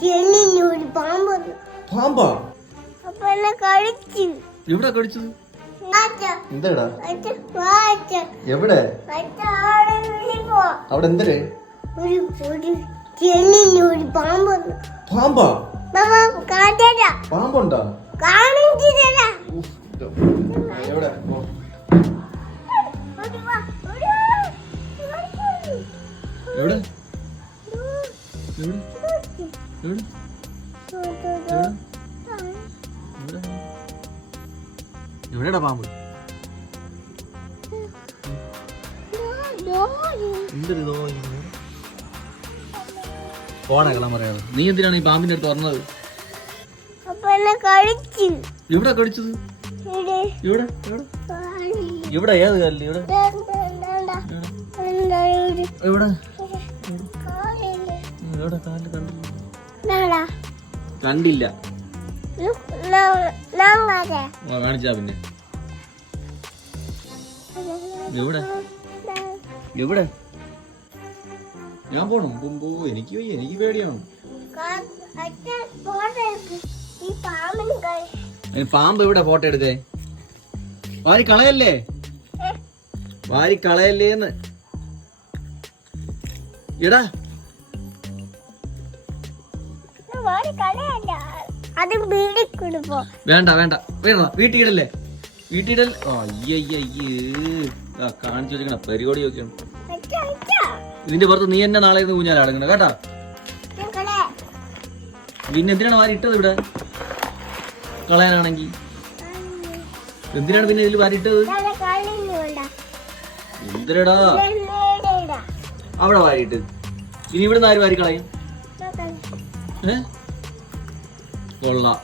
ചെള്ളിലൊരു പാമ്പ് വന്നു. പാമ്പാ? അപ്പൊ എന്നെ കഴിച്ചു. എവിടെ കടിച്ചത്? അച്ഛ, എന്താടാ? അച്ഛ, വാ അച്ഛ. എവിടെ? അച്ഛ, അവിടെ വീട്ടിൽ പോ. അവിടെ എന്തരേ? ഒരു ചെള്ളിലൊരു പാമ്പ് വന്നു. പാമ്പാ? ബാബാ, കാട്ടേരാ. പാമ്പുണ്ടാ? കാണിച്ചു തരാ. എവിടെ? ഓടി വാ, ഓടി വാ. എവിടെ? എവിടെ? എവിടെ? എവിടെടാ പാമ്പ്? പോണേക്കളാൻ പറയാതെ. നീ എന്തിനാണ് ഈ പാമ്പിന്റെ അടുത്ത് പറഞ്ഞത്? അപ്പൊ എന്നെ കഴിച്ചു. എവിടെ കടിച്ചത്? ഇവിടെ. ഇവിടെ? ഇവിടെ ഏത് കല്ല്? ഇവിടെ? എവിടെ? എവിടെ കാലില് കണ്ടില്ല. കണ്ടില്ല. കാണിച്ചാ പിന്നെ എവിടെ? എവിടെ? ഞാൻ പോണം. എനിക്ക് വയ്യ, എനിക്ക് പേടിയാണ്. പാമ്പ് എവിടെ? ഫോട്ടോ എടുത്തേ. വാരി കളയല്ലേ, വാരി കളയല്ലേന്ന്. എടാ വേണ്ട വേണ്ട വേണ്ട, വീട്ടിൽ ഇടല്ലേ, വീട്ടിൽ കാണിച്ചു വെച്ചിരിക്കണ പരിപാടിയൊക്കെയാണ്. ഇതിന്റെ പുറത്ത് നീ എന്നെ നാളെ ഊഞ്ഞാലാടുക്കണ കേട്ടാ. പിന്നെ എന്തിനാണ് വാരി ഇട്ടത് ഇവിടെ? കളയാനാണെങ്കിൽ എന്തിനാണ് പിന്നെ ഇതിൽ വാരി ഇട്ടത്? എന്തിനടാ അവിടെ വാരിയിട്ട്? ഇനി ഇവിടെ നിന്ന് ആര് വാരി കളയും? കൊള്ളാം.